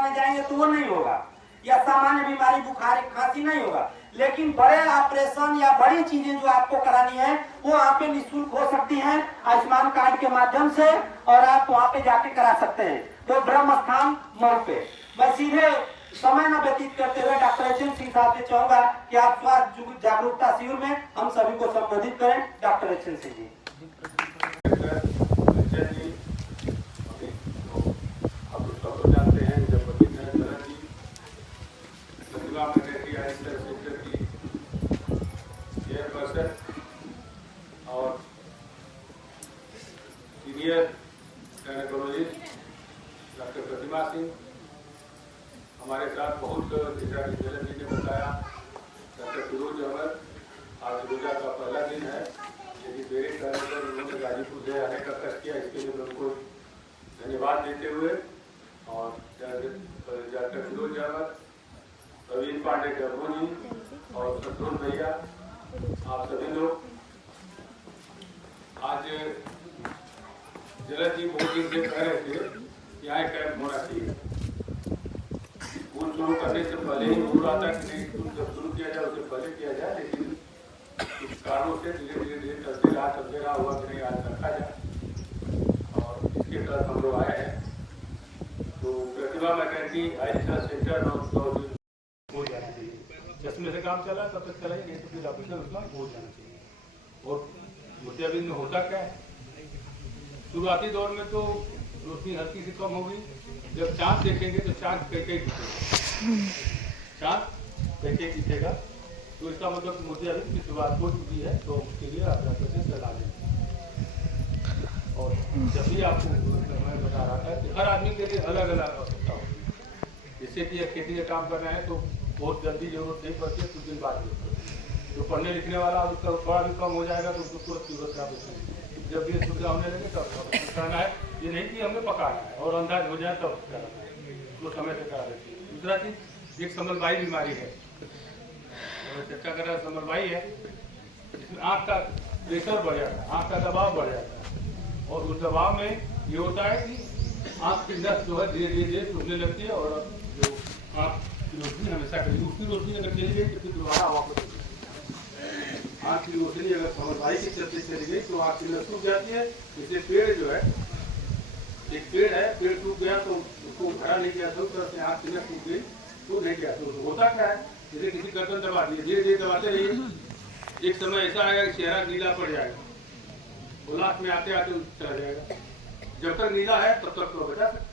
कराने जाएंगे तो वो नहीं होगा, या सामान्य बीमारी बुखार खांसी नहीं होगा। लेकिन बड़े ऑपरेशन या बड़ी चीजें जो आपको करानी है वो यहाँ पे निःशुल्क हो सकती हैं आयुष्मान कार्ड के माध्यम से, और आप वहाँ पे जाके करा सकते हैं। तो ब्रह्म स्थान मोड़ पे मैं सीधे समय न व्यतीत करते हुए डॉक्टर एच एन सिंह साहब से चाहूंगा कि आप स्वास्थ्य जागरूकता शिविर में हम सभी को संबोधित करें। Doctor H N Singh ji. और सीनियर गायनेकोलॉजिस्ट डॉक्टर प्रतिमा सिंह हमारे साथ बहुत जैसा कि जलन जी ने बताया। डॉक्टर फिरोज अहमद, आज रोजा का पहला दिन है, लेकिन मेरे कहने पर उन्होंने गाजीपुर से आने का कष्ट किया, इसके लिए मैं उनको धन्यवाद देते हुए, और डॉक्टर फिरोज अहमद, प्रवीण पांडे डब्बू जी और संतोष भैया, आप सभी लोग आज जलन जी बहुत दिन से कह रहे थे कि यहाँ कैंप होना चाहिए। स्कूल शुरू करने से पहले ही हो रहा था कि नहीं स्कूल जब शुरू किया जाए उससे पहले किया जाए, लेकिन कुछ कारणों से धीरे धीरे चलते रहा हुआ कि नहीं आज रखा जाए, और इसके तहत हम लोग आए हैं। तो प्रतिभा मैकेनिकी आईसीएस सेंटर और हो जाना चाहिए, चश्मे से काम चला तब तक चलाएंगे, तो फिर ऑपरेशन उसका हो जाना चाहिए। और मोतियाबिंद में होता क्या है, शुरुआती दौर में तो रोशनी हल्की सी कम होगी, जब चांद देखेंगे तो चांद कई दिखेगा, चांद कई दिखेगा, तो इसका मतलब मोतियाबिंद की शुरुआत हो चुकी है। तो उसके लिए आप ऑपरेशन चला लें। और जब भी आपको मैं बता रहा था कि हर आदमी के लिए अलग अलग आवश्यकता होती है। जैसे कि खेती का काम करना है तो बहुत जल्दी जरूरत नहीं पड़ती है, कुछ दिन बाद जरूरत पड़ती है। जो पढ़ने लिखने वाला उसका थोड़ा भी कम हो जाएगा तो उसको तुरंत जरूरत का जब ये सुविधा होने लगे तब करना है। ये नहीं कि हमें पकाना है और अंदाज हो जाए तब कराना है, तो समय से करा देते हैं। दूसरा चीज एक समलवायु बीमारी है, चर्चा कर रहा है समलवायु है, इसमें आँख का प्रेशर बढ़ जाता है, आँख का दबाव बढ़ जाता है, और उस दबाव में ये होता है कि आँख की नस जो है धीरे धीरे टूटने लगती है, और जो आँख की रोशनी हमेशा करेगी, उसकी रोशनी अगर चली गई तो फिर दोबारा हवा को आँख की रोशनी अगर समलवायु के चलते चली गई तो आँख की नस टूट जाती है। इसलिए पेड़ जो है, एक पेड़ है, पेड़ टूट गया तो उसको भरा नहीं गया, तो तरफ से आँख की नस टूट गई तो नहीं गया। तो होता क्या है, जैसे किसी गर्दन दबा दिए, धीरे धीरे दबाते रहिए, एक समय ऐसा आएगा कि चेहरा नीला पड़ जाएगा, वो लास्ट में आते आते चला जाएगा। जब तक नीला है तब तक तो बचा सकते,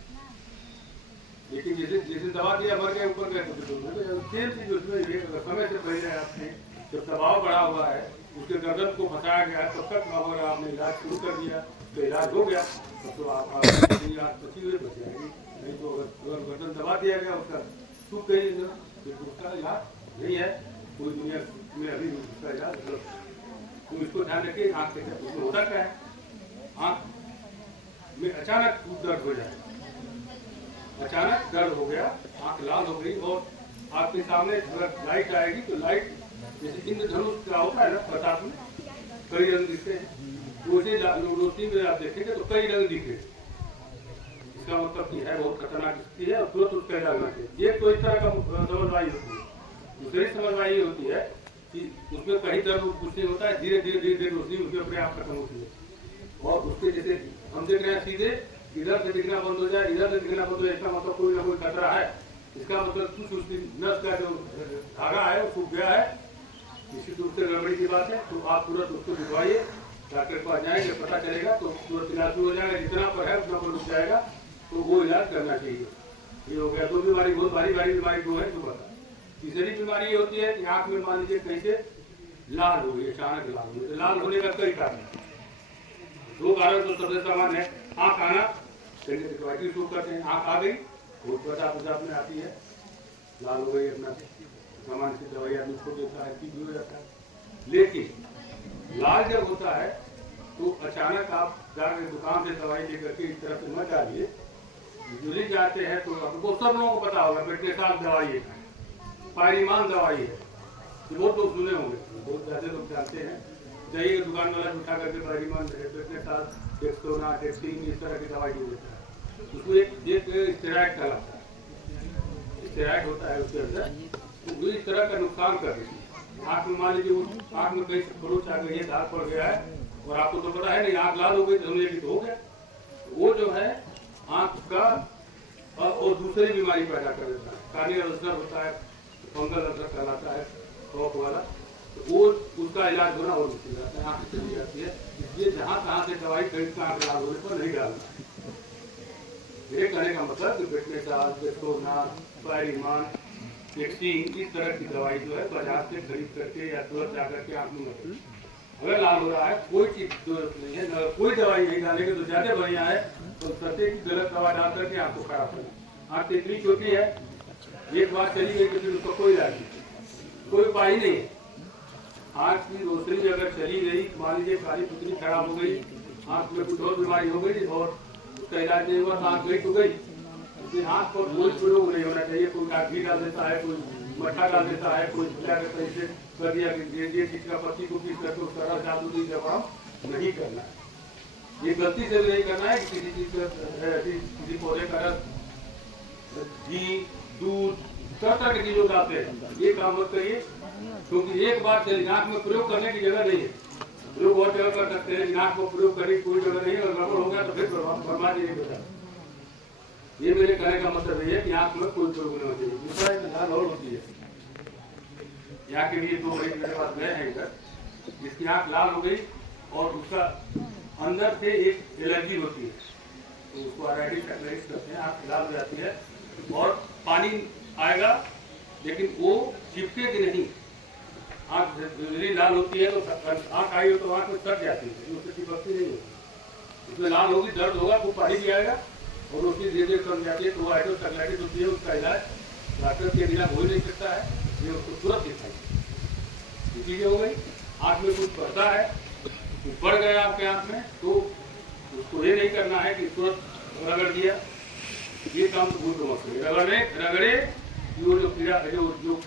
लेकिन जैसे जैसे दबा दिया मर गया ऊपर गए तो सेम चीज उसमें समय से पहले आपने जब दबाव बढ़ा हुआ है उसके गर्दन को फंसाया गया है, तब तक अगर आपने इलाज शुरू कर दिया तो इलाज हो गया, तो आप बची हुई बच जाएगी। नहीं तो अगर गर्दन दबा दिया गया उसका सूख गई तो उसका इलाज नहीं है पूरी दुनिया में अभी उसका इलाज। तो इसको ध्यान रखिए। आँख के होता क्या है, आँख में अचानक दर्द हो जाए, अचानक दर्द हो गया, आँख लाल हो गई, और आपके सामने अगर लाइट आएगी तो लाइट जैसे इंद्रधनुष का होता है ना प्रकाश में कई रंग दिखते हैं, उसी रोशनी में आप देखेंगे तो कई रंग दिखे, इसका मतलब कि है बहुत खतरनाक स्थिति है और तुरंत उसका इलाज होना चाहिए। ये कोई तरह का समलवायु होती है। दूसरी समलवायु होती है कि उसमें कहीं दर्द कुछ नहीं होता है, धीरे धीरे धीरे धीरे रोशनी उसमें अपने आप खत्म होती है, और उसके जैसे हम देख रहे हैं सीधे इधर से दिखना बंद हो जाए, इधर से दिखना बंद हो जाए, इसका मतलब कोई ना कोई खतरा है। इसका मतलब कुछ उसकी नस का जो धागा है वो सूख गया है, निश्चित रूप से गड़बड़ी की बात है। तो आप तुरंत उसको दिखवाइए, डॉक्टर के पास जाएंगे, पता चलेगा तो तुरंत इलाज शुरू हो जाएगा, जितना पर है उतना पर रुक जाएगा, तो वो इलाज करना चाहिए। ये हो गया दो बीमारी, बहुत भारी भारी बीमारी दो है, तो बता। तीसरी बीमारी ये होती है कि आँख में मान लीजिए कहीं से लाल हो गई, अचानक लाल हो गई। लाल होने का कई कारण है, दो कारण तो सबसे सामान्य है, आँख आना, कहीं शुरू करते हैं, आँख आ गई, बहुत पेशाब में आती है, लाल हो गई, अपना सामान की दवाई आदमी को देता है, ठीक भी हो जाता है। लेकिन लाल जब होता है तो अचानक आप जाकर दुकान से दवाई लेकर के इस तरह से मत डालिए, दिल्ली जाते हैं तो आपको सब लोगों को पता होगा पेट्रेसाल दवाई है, पायरीमान दवाई है, बहुत लोग सुने होंगे, बहुत ज़्यादा लोग जानते हैं। जाइए दुकान वाला उठा करके पायरीमान पेट्रेसाल, टेक्सोना, टेक्सिन इस तरह की दवाई दे देता है, उसको एक स्टेरॉइड कहलाता है। स्टेरॉइड होता है उसके अंदर, तो वो इस तरह का नुकसान कर देती है। आँख में मान लीजिए उस आँख में कहीं खरोच आ गई है, दाग पड़ गया है, और आपको तो पता है नहीं, आँख लाल हो गई तो समझिए कि तो हो गया। वो जो है आँख का और दूसरी बीमारी पैदा कर देता है। कार्नियल अल्सर होता है, फंगल अल्सर कहलाता है, कफ वाला, तो वो उसका इलाज होना और मुश्किल रहता है, आँख चली जाती है। इसलिए जहाँ तहाँ से दवाई खरीद कर आँख लाल होने पर नहीं डालना। मेरे कहने का मतलब कि बेटनेटाल, पेट्रोनाल, पैरिमान, एक्सिन, इस तरह की दवाई जो है बाजार से खरीद करके या तुरंत जाकर के आँख में मत। अगर लाल हो रहा है कोई चीज जरूरत नहीं है, कोई दवाई नहीं डालेंगे तो ज्यादा बढ़िया है। तो सत्य की गलत दवा डाल करके आँख को खराब करना। आँख इतनी छोटी है, एक बार चली गई तो फिर उसका कोई इलाज नहीं, कोई उपाय नहीं है। आँख की रोशनी अगर चली गई, मान लीजिए काली पुतली खराब हो गई, आँख में कुछ और बीमारी हो गई और उसका इलाज नहीं हुआ तो आँख गई तो गई। इसलिए आँख पर कोई प्रयोग नहीं होना चाहिए। कोई घी डाल देता है, कोई मट्ठा डाल देता है, कोई ऐसे कर दिया कि चीज का पत्ती को पीस करके उसका रस डाल दूँ, जब नहीं करना है। ये गलती से भी नहीं करना है कि किसी चीज का किसी पौधे का रस, घी, दूध, तरह की चीजों डालते हैं, ये काम मत करिए। क्योंकि एक बार आँख में प्रयोग करने की जगह नहीं है। प्रयोग और जगह कर सकते हैं, आँख को प्रयोग करने की कोई जगह नहीं है। अगर गड़बड़ हो गया तो फिर बर्बाद नहीं होता। ये मेरे कहने का मतलब ये है कि आँख में कोई प्रयोग नहीं होना चाहिए। दूसरा एक ध्यान और होती है, यहाँ के लिए 2 मरीज मेरे पास गए हैं इधर, जिसकी आँख लाल हो गई और उसका अंदर से एक एलर्जी होती है, तो उसको आराइटिस कहते हैं। आँख लाल हो जाती है और पानी आएगा लेकिन वो चिपकेगी नहीं। आँख जल्दी लाल होती है तो आँख आई हो तो आँख में सट जाती है, उससे चिपकती नहीं होती। उसमें लाल होगी, दर्द होगा, तो पानी भी आएगा और उसकी धीरे धीरे कम जाती है। तो वो हाइड्रोसेफेलाइटिस होती है, उसका इलाज डॉक्टर के बिना हो ही नहीं सकता है, ये उसको तुरंत दिखाई। चीजें हो गई, आँख में कुछ बढ़ता है, कुछ बढ़ गया आपके आँख में, तो उसको ये नहीं करना है कि तुरंत रगड़ दिया, ये काम तो भूल मत करिए। रगड़े जो कीड़ा जो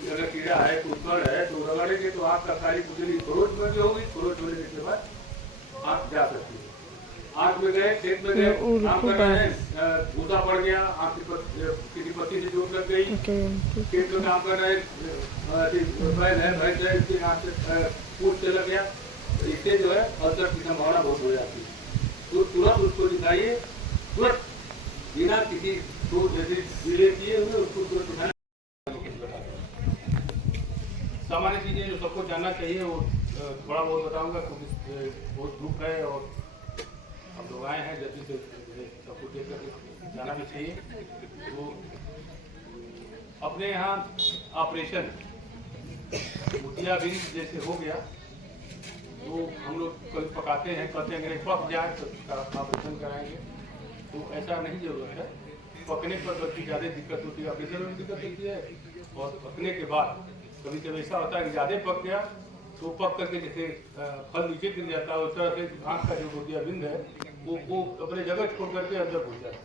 अगर कीड़ा है, कोई कण है, तो रगड़ेंगे तो आपका सारी पुतली खरोच में भी होगी, खरोच होने के बाद आँख जा सकती है। आँख में गए, खेत में गए, काम कर रहे हैं, भूसा पड़ गया, आँख किसी पत्ती से चोट लग गई, खेत में काम कर रहे हैं, बैल है, भैंस है, इसकी आँख से पूछ चला गया, तो इससे जो है अल्सर की संभावना बहुत हो जाती है। तो तुरंत उसको दिखाइए, तुरंत बिना किसी को डिले किए हुए उसको तुरंत दिखाना। सामान्य चीजें जो सबको जानना चाहिए वो थोड़ा बहुत बताऊंगा, क्योंकि बहुत ग्रुप है और हम लोग आए हैं, जल्दी से सबको देख कर जाना भी चाहिए। तो अपने यहाँ ऑपरेशन मोतियाबिंद जैसे हो गया तो हम लोग कल पकाते हैं, कहते हैं अगर पक जाए तो ऑपरेशन कराएंगे, तो ऐसा नहीं जरूरत है। पकने पर बल्कि ज़्यादा दिक्कत होती है, ऑपरेशन में दिक्कत होती है। और पकने के बाद कभी कभी ऐसा होता है कि ज़्यादा पक गया तो पक करके जैसे फल नीचे गिर जाता है, उस तरह से आँख का जो मोतियाबिंद है वो अपने जगह छोड़ करके अंदर घुस जाता है,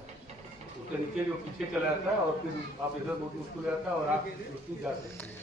उसके नीचे जो पीछे चला जाता है और फिर ऑपरेशन बहुत मुश्किल हो जाता है और आप उसकी जा सकते हैं।